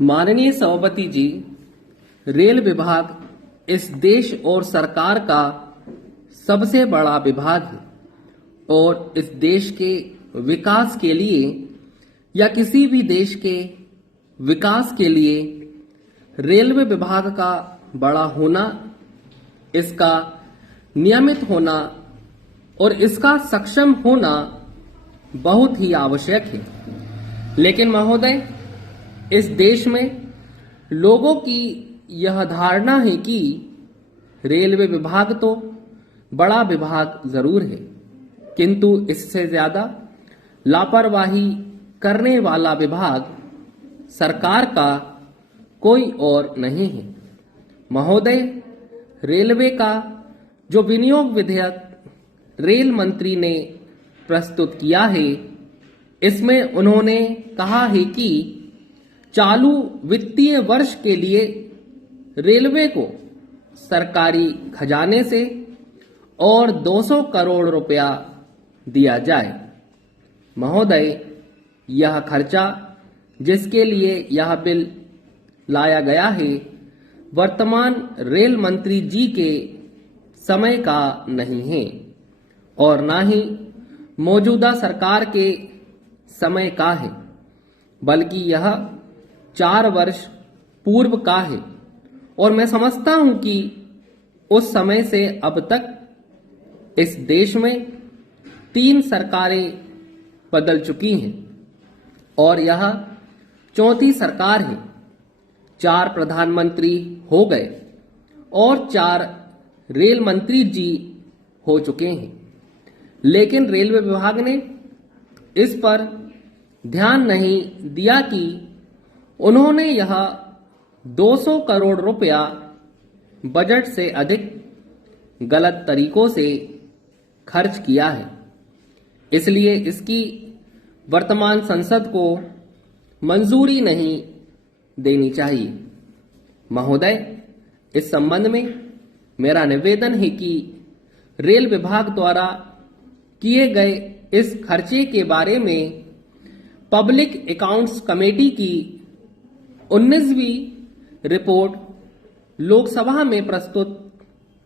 माननीय सभापति जी, रेल विभाग इस देश और सरकार का सबसे बड़ा विभाग है और इस देश के विकास के लिए या किसी भी देश के विकास के लिए रेलवे विभाग का बड़ा होना, इसका नियमित होना और इसका सक्षम होना बहुत ही आवश्यक है। लेकिन महोदय, इस देश में लोगों की यह धारणा है कि रेलवे विभाग तो बड़ा विभाग जरूर है, किंतु इससे ज्यादा लापरवाही करने वाला विभाग सरकार का कोई और नहीं है। महोदय, रेलवे का जो विनियोग विधेयक रेल मंत्री ने प्रस्तुत किया है, इसमें उन्होंने कहा है कि चालू वित्तीय वर्ष के लिए रेलवे को सरकारी खजाने से और 200 करोड़ रुपया दिया जाए। महोदय, यह खर्चा जिसके लिए यह बिल लाया गया है, वर्तमान रेल मंत्री जी के समय का नहीं है और ना ही मौजूदा सरकार के समय का है, बल्कि यह 4 वर्ष पूर्व का है। और मैं समझता हूं कि उस समय से अब तक इस देश में 3 सरकारें बदल चुकी हैं और यह 4थी सरकार है। 4 प्रधानमंत्री हो गए और 4 रेल मंत्री जी हो चुके हैं, लेकिन रेलवे विभाग ने इस पर ध्यान नहीं दिया कि उन्होंने यह 200 करोड़ रुपया बजट से अधिक गलत तरीकों से खर्च किया है। इसलिए इसकी वर्तमान संसद को मंजूरी नहीं देनी चाहिए। महोदय, इस संबंध में मेरा निवेदन है कि रेल विभाग द्वारा किए गए इस खर्चे के बारे में पब्लिक अकाउंट्स कमेटी की 19वीं रिपोर्ट लोकसभा में प्रस्तुत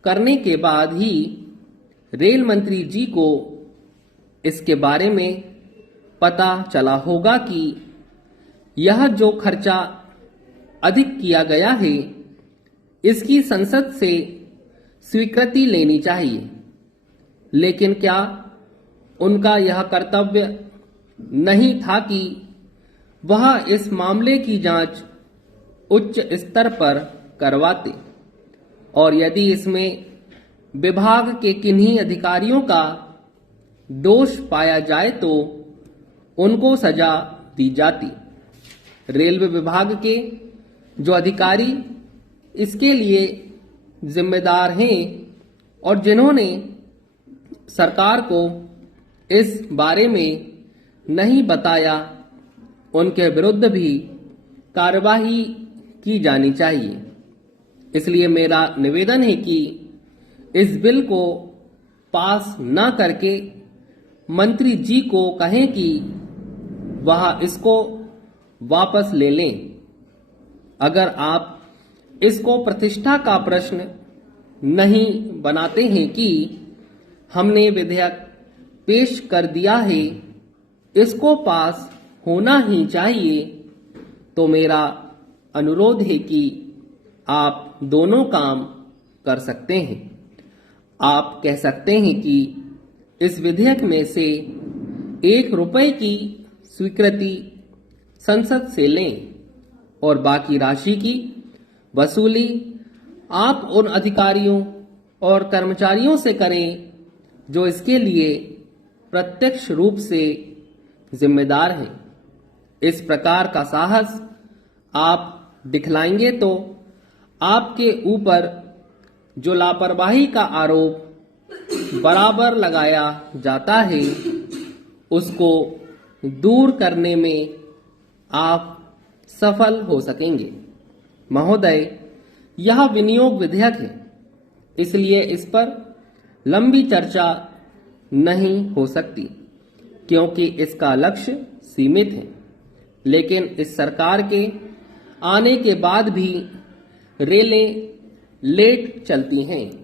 करने के बाद ही रेल मंत्री जी को इसके बारे में पता चला होगा कि यह जो खर्चा अधिक किया गया है, इसकी संसद से स्वीकृति लेनी चाहिए। लेकिन क्या उनका यह कर्तव्य नहीं था कि वह इस मामले की जांच उच्च स्तर पर करवाते और यदि इसमें विभाग के किन्हीं अधिकारियों का दोष पाया जाए तो उनको सजा दी जाती। रेलवे विभाग के जो अधिकारी इसके लिए जिम्मेदार हैं और जिन्होंने सरकार को इस बारे में नहीं बताया, उनके विरुद्ध भी कार्यवाही की जानी चाहिए। इसलिए मेरा निवेदन है कि इस बिल को पास न करके मंत्री जी को कहें कि वह इसको वापस ले लें। अगर आप इसको प्रतिष्ठा का प्रश्न नहीं बनाते हैं कि हमने विधेयक पेश कर दिया है, इसको पास होना ही चाहिए, तो मेरा अनुरोध है कि आप दोनों काम कर सकते हैं। आप कह सकते हैं कि इस विधेयक में से 1 रुपए की स्वीकृति संसद से लें और बाकी राशि की वसूली आप उन अधिकारियों और कर्मचारियों से करें जो इसके लिए प्रत्यक्ष रूप से जिम्मेदार हैं। इस प्रकार का साहस आप दिखलाएंगे तो आपके ऊपर जो लापरवाही का आरोप बराबर लगाया जाता है, उसको दूर करने में आप सफल हो सकेंगे। महोदय, यह विनियोग विधेयक है, इसलिए इस पर लंबी चर्चा नहीं हो सकती क्योंकि इसका लक्ष्य सीमित है। लेकिन इस सरकार के आने के बाद भी रेलें लेट चलती हैं।